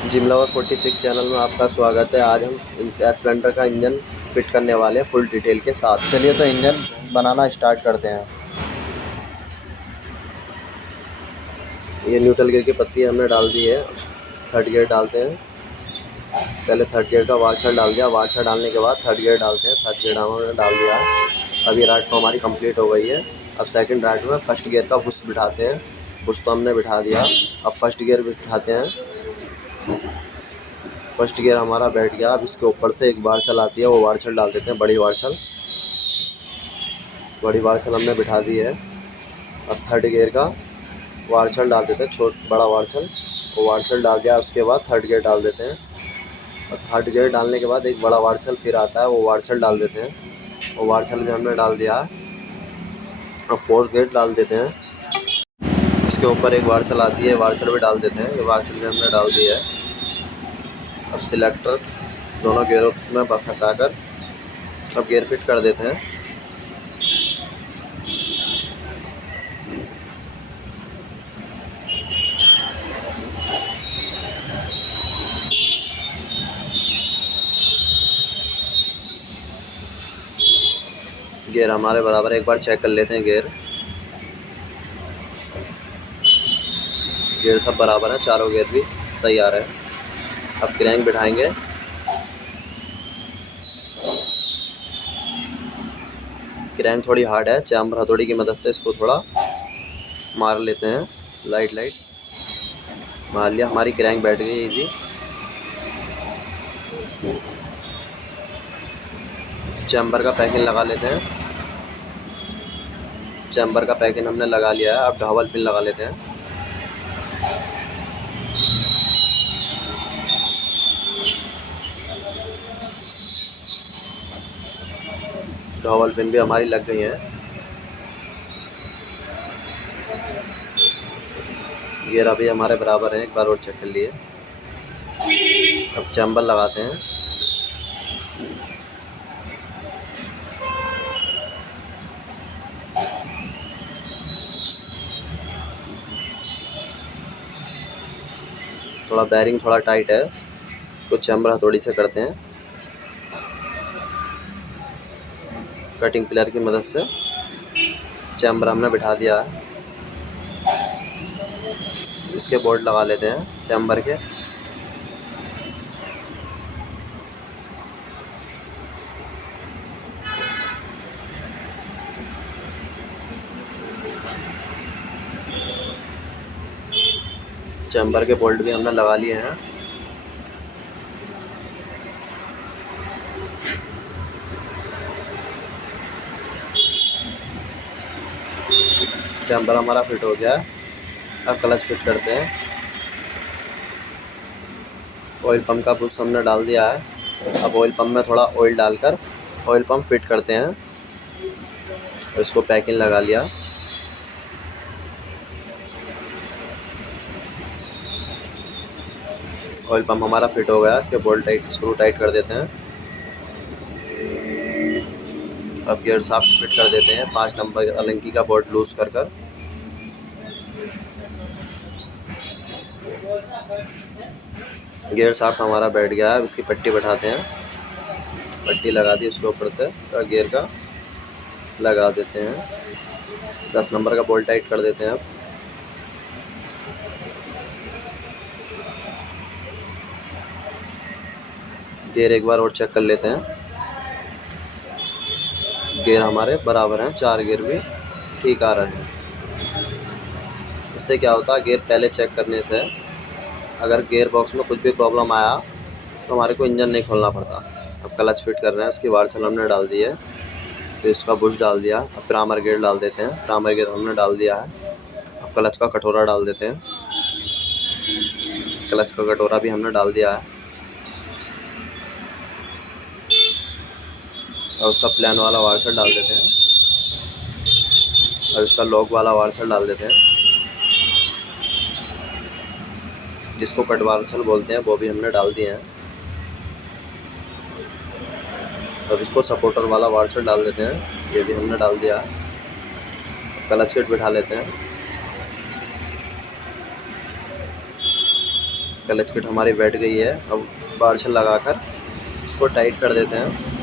Gym lover 46 channel में आपका स्वागत है। आज हम स्प्लेंडर का इंजन फिट करने वाले हैं फुल डिटेल के साथ। चलिए तो इंजन बनाना स्टार्ट करते हैं। ये न्यूट्रल गियर की पत्ती हमने डाल दी है। थर्ड गियर डालते हैं। पहले थर्ड गियर का वाशर डाल दिया। वाशर डालने के बाद थर्ड गियर डालते हैं। थर्ड गियर हमने डाल दिया है। अब ये राइड तो हमारी कंप्लीट हो गई है। अब सेकंड राइड में फर्स्ट गियर का बुश बिठाते हैं। बुश तो हमने बिठा दिया। अब फर्स्ट गियर बिठाते हैं। फर्स्ट गियर हमारा बैठ गया। अब इसके ऊपर से एक वार्चल आती है, वो वार्चल डाल देते हैं, बड़ी वार्चल। बड़ी वार्चल हमने बिठा दी है। अब थर्ड गियर का वार्चल डाल देते हैं, बड़ा वार्चल। वो वार्चल डाल दिया। उसके बाद थर्ड गियर डाल देते हैं। और थर्ड गियर डालने के बाद एक बड़ा वार्चल फिर आता है, वो वार्चल डाल देते हैं। वो वार्चल भी हमने डाल दिया। और फोर्थ गियर डाल देते हैं। इसके ऊपर एक वार्चल आती है, वार्चल भी डाल देते हैं। ये वार्चल भी हमने डाल दी है। अब सिलेक्टर दोनों गियरों में फंसा कर अब गियर फिट कर देते हैं। गियर हमारे बराबर एक बार चेक कर लेते हैं। गियर सब बराबर है, चारों गियर भी सही आ रहे हैं। अब क्रैंक बिठाएंगे। क्रैंक थोड़ी हार्ड है, चैम्बर हथौड़ी की मदद से इसको थोड़ा मार लेते हैं। लाइट मार लिया, हमारी क्रैंक बैठ गई इजी। चैम्बर का पैकिंग लगा लेते हैं। चैम्बर का पैकिंग हमने लगा लिया है। अब डबल फिन लगा लेते हैं। डबल फिन भी हमारी लग गई है। गियर अभी हमारे बराबर हैं, एक बार और चेक कर लिए। अब चैम्बर लगाते हैं। थोड़ा बैरिंग थोड़ा टाइट है, इसको चैम्बर हथौड़ी से करते हैं। कटिंग प्लेयर की मदद से चैम्बर हमने बिठा दिया है। इसके बोल्ट लगा लेते हैं चैम्बर के। चैम्बर के बोल्ट भी हमने लगा लिए हैं। चैम्बर हमारा फिट हो गया है। अब क्लच फिट करते हैं। ऑयल पंप का बुश हमने डाल दिया है। अब ऑयल पंप में थोड़ा ऑयल डालकर ऑयल पंप फिट करते हैं। और इसको पैकिंग लगा लिया। ऑयल पंप हमारा फिट हो गया। इसके बोल्ट टाइट स्क्रू टाइट कर देते हैं। अब गियर शाफ्ट फिट कर देते हैं। 5 नंबर अलंकी का बोल्ट लूज कर गियर शाफ्ट हमारा बैठ गया है। अब इसकी पट्टी बैठाते हैं। पट्टी लगा दी, उसके ऊपर से इसका गियर का लगा देते हैं। 10 नंबर का बोल्ट टाइट कर देते हैं। अब गियर एक बार और चेक कर लेते हैं। गियर हमारे बराबर हैं, 4 गियर भी ठीक आ रहे हैं। इससे क्या होता है, गियर पहले चेक करने से अगर गियर बॉक्स में कुछ भी प्रॉब्लम आया तो हमारे को इंजन नहीं खोलना पड़ता। अब क्लच फिट कर रहे हैं, उसकी वार्चल हमने डाल दी है। तो इसका बुश डाल दिया। अब प्राइमर गियर डाल देते हैं। प्राइमर गियर हमने डाल दिया है। अब क्लच का कटोरा डाल देते हैं। क्लच का कटोरा भी हमने डाल दिया है। और उसका प्लान वाला वार्चल डाल देते हैं। और इसका लॉक वाला वार्चल डाल देते हैं, जिसको कट वार्चल बोलते हैं, वो भी हमने डाल दिए हैं। अब इसको सपोर्टर वाला वार्चल डाल देते हैं, ये भी हमने डाल दिया है। क्लच किट बिठा लेते हैं। क्लच किट हमारी बैठ गई है। अब वार्चल लगाकर इसको टाइट कर देते हैं।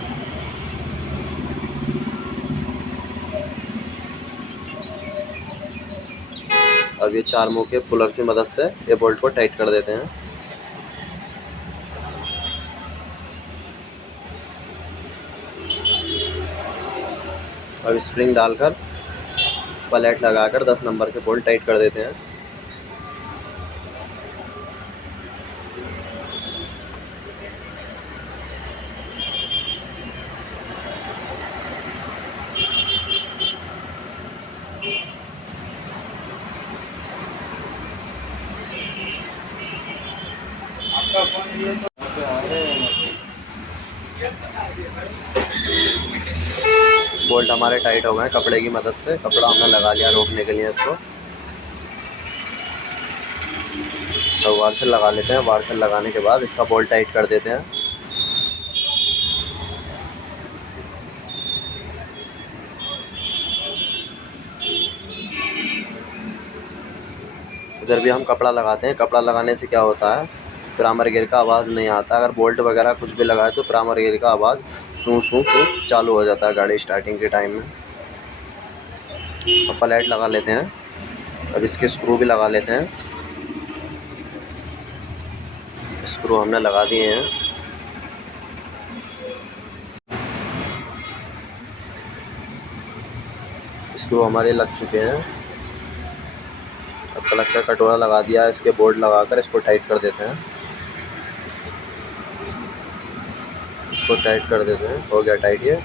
अब ये 4 मुँह के पुलर की मदद से ये बोल्ट को टाइट कर देते हैं। अब स्प्रिंग डालकर पलेट लगाकर 10 नंबर के बोल्ट टाइट कर देते हैं। बोल्ट हमारे टाइट हो गए कपड़े की मदद से। कपड़ा हमने लगा लिया रोकने के लिए इसको। तो वार्चल लगा लेते हैं। वार्चल लगाने के बाद इसका बोल्ट टाइट कर देते हैं। इधर भी हम कपड़ा लगाते हैं। कपड़ा लगाने से क्या होता है, प्राइमर गियर का आवाज़ नहीं आता। अगर बोल्ट वगैरह कुछ भी लगाए तो प्राइमर गियर का आवाज़ सूं सूं सूं चालू हो जाता है गाड़ी स्टार्टिंग के टाइम में। अब प्लेट लगा लेते हैं। अब इसके स्क्रू भी लगा लेते हैं। स्क्रू हमने लगा दिए हैं। स्क्रू हमारे लग चुके हैं। अब क्लच का कटोरा लगा दिया है। इसके बोल्ट लगाकर इसको टाइट कर देते हैं। इसको टाइट कर देते हैं। हो गया टाइट ये।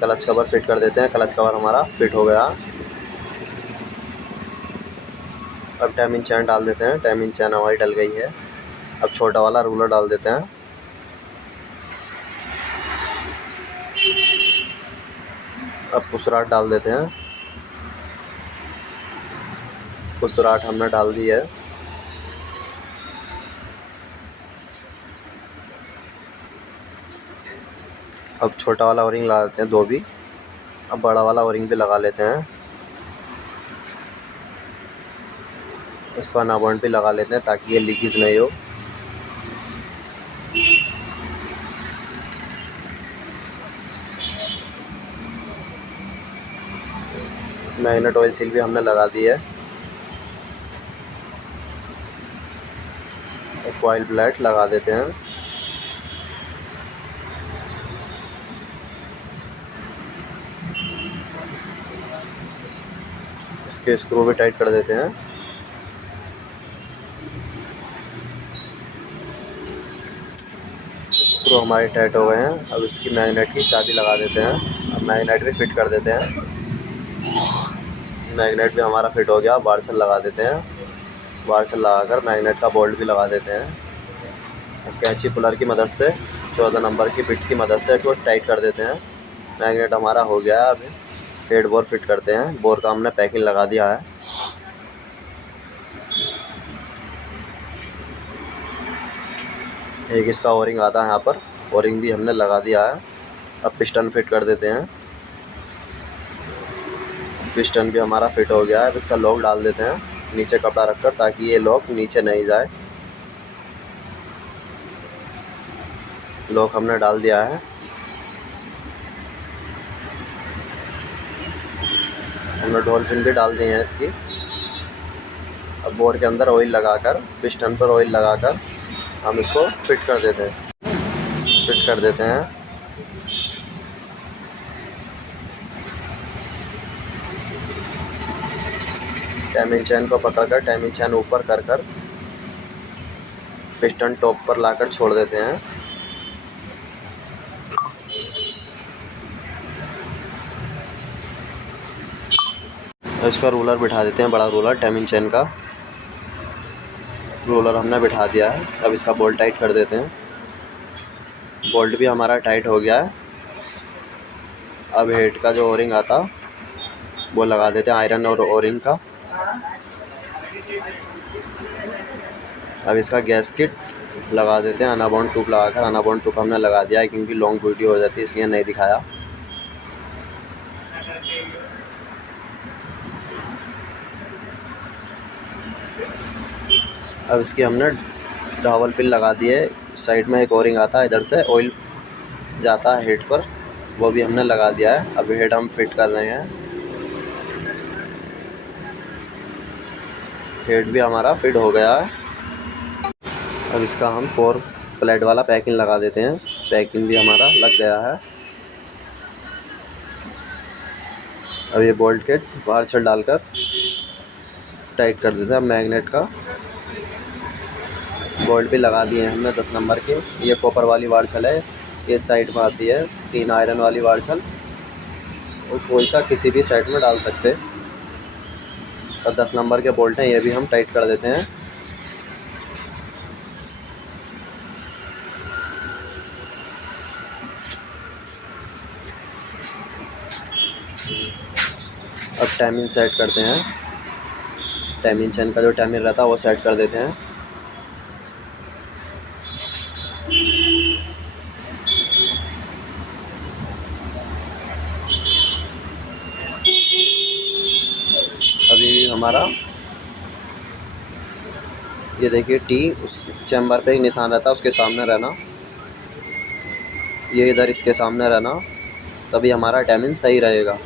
क्लच कवर फिट कर देते हैं। क्लच कवर हमारा फिट हो गया। अब टाइमिंग चैन डाल देते हैं। टाइमिंग चैन हमारी डल गई है। अब छोटा वाला रूलर डाल देते हैं। अब पुशराट डाल देते हैं। पुशराट हमने डाल दी है। अब छोटा वाला ओरिंग लगा देते हैं 2 भी। अब बड़ा वाला ओरिंग भी लगा लेते हैं। इस पर नाबॉन्ड भी लगा लेते हैं ताकि ये लीकेज नहीं हो। मैग्नेट ऑयल सील भी हमने लगा दी है। कॉइल प्लेट लगा देते हैं। इसके स्क्रू भी टाइट कर देते हैं। स्क्रू हमारे टाइट हो गए हैं। अब इसकी मैग्नेट की चाबी लगा देते हैं। अब मैग्नेट भी फिट कर देते हैं। मैग्नेट भी हमारा फिट हो गया। वार्चल लगा देते हैं। वार्चल लगाकर मैग्नेट का बोल्ट भी लगा देते हैं। अब कैंची पुलर की मदद से 14 नंबर की बिट की मदद से इसको टाइट कर देते हैं। मैग्नेट हमारा हो गया है। अभी हेड बोर फिट करते हैं। बोर का हमने पैकिंग लगा दिया है। एक इसका ओरिंग आता है यहाँ पर, ओरिंग भी हमने लगा दिया है। अब पिस्टन फिट कर देते हैं। पिस्टन भी हमारा फिट हो गया है। अब इसका लॉक डाल देते हैं नीचे कपड़ा रखकर ताकि ये लॉक नीचे नहीं जाए। लॉक हमने डाल दिया है। हमने डॉल्फिन भी डाल दिए हैं इसकी। अब बोर के अंदर ऑयल लगाकर, पिस्टन पर ऑयल लगाकर हम इसको फिट कर देते हैं। टाइमिंग चैन को पकड़कर टाइमिंग चैन ऊपर कर पिस्टन टॉप पर लाकर छोड़ देते हैं। इसका रूलर बिठा देते हैं। बड़ा रूलर टाइमिंग चैन का रोलर हमने बिठा दिया है। अब इसका बोल्ट टाइट कर देते हैं। बोल्ट भी हमारा टाइट हो गया है। अब हेड का जो ओरिंग आता वो लगा देते हैं, आयरन और ओरिंग का। अब इसका गैस किट लगा देते हैं अनाबॉन्ड ट्यूब लगाकर। अनाबॉन्ड ट्यूब हमने लगा दिया है क्योंकि लॉन्ग वीडियो हो जाती है इसलिए नहीं दिखाया। अब इसकी हमने डबल पिन लगा दी है। साइड में एक ओरिंग आता है, इधर से ऑयल जाता है हेड पर, वो भी हमने लगा दिया है। अब हेड हम फिट कर रहे हैं। हेड भी हमारा फिट हो गया है। अब इसका हम 4 प्लेट वाला पैकिंग लगा देते हैं। पैकिंग भी हमारा लग गया है। अब ये बोल्ट के वार्चल डालकर टाइट कर देते हैं। मैग्नेट का बोल्ट भी लगा दिए हैं हमने 10 नंबर के। ये कॉपर वाली वार्चल है, ये साइड में आती है 3 आयरन वाली वार्चल, और कोई सा किसी भी साइड में डाल सकते। और 10 नंबर के बोल्ट हैं, ये भी हम टाइट कर देते हैं। अब टाइमिंग सेट करते हैं। टाइमिंग चेन का जो टाइमिंग रहता है वो सेट कर देते हैं। अभी हमारा ये देखिए टी उस चैम्बर पे एक निशान रहता है, उसके सामने रहना, ये इधर इसके सामने रहना, तभी हमारा टाइमिंग सही रहेगा।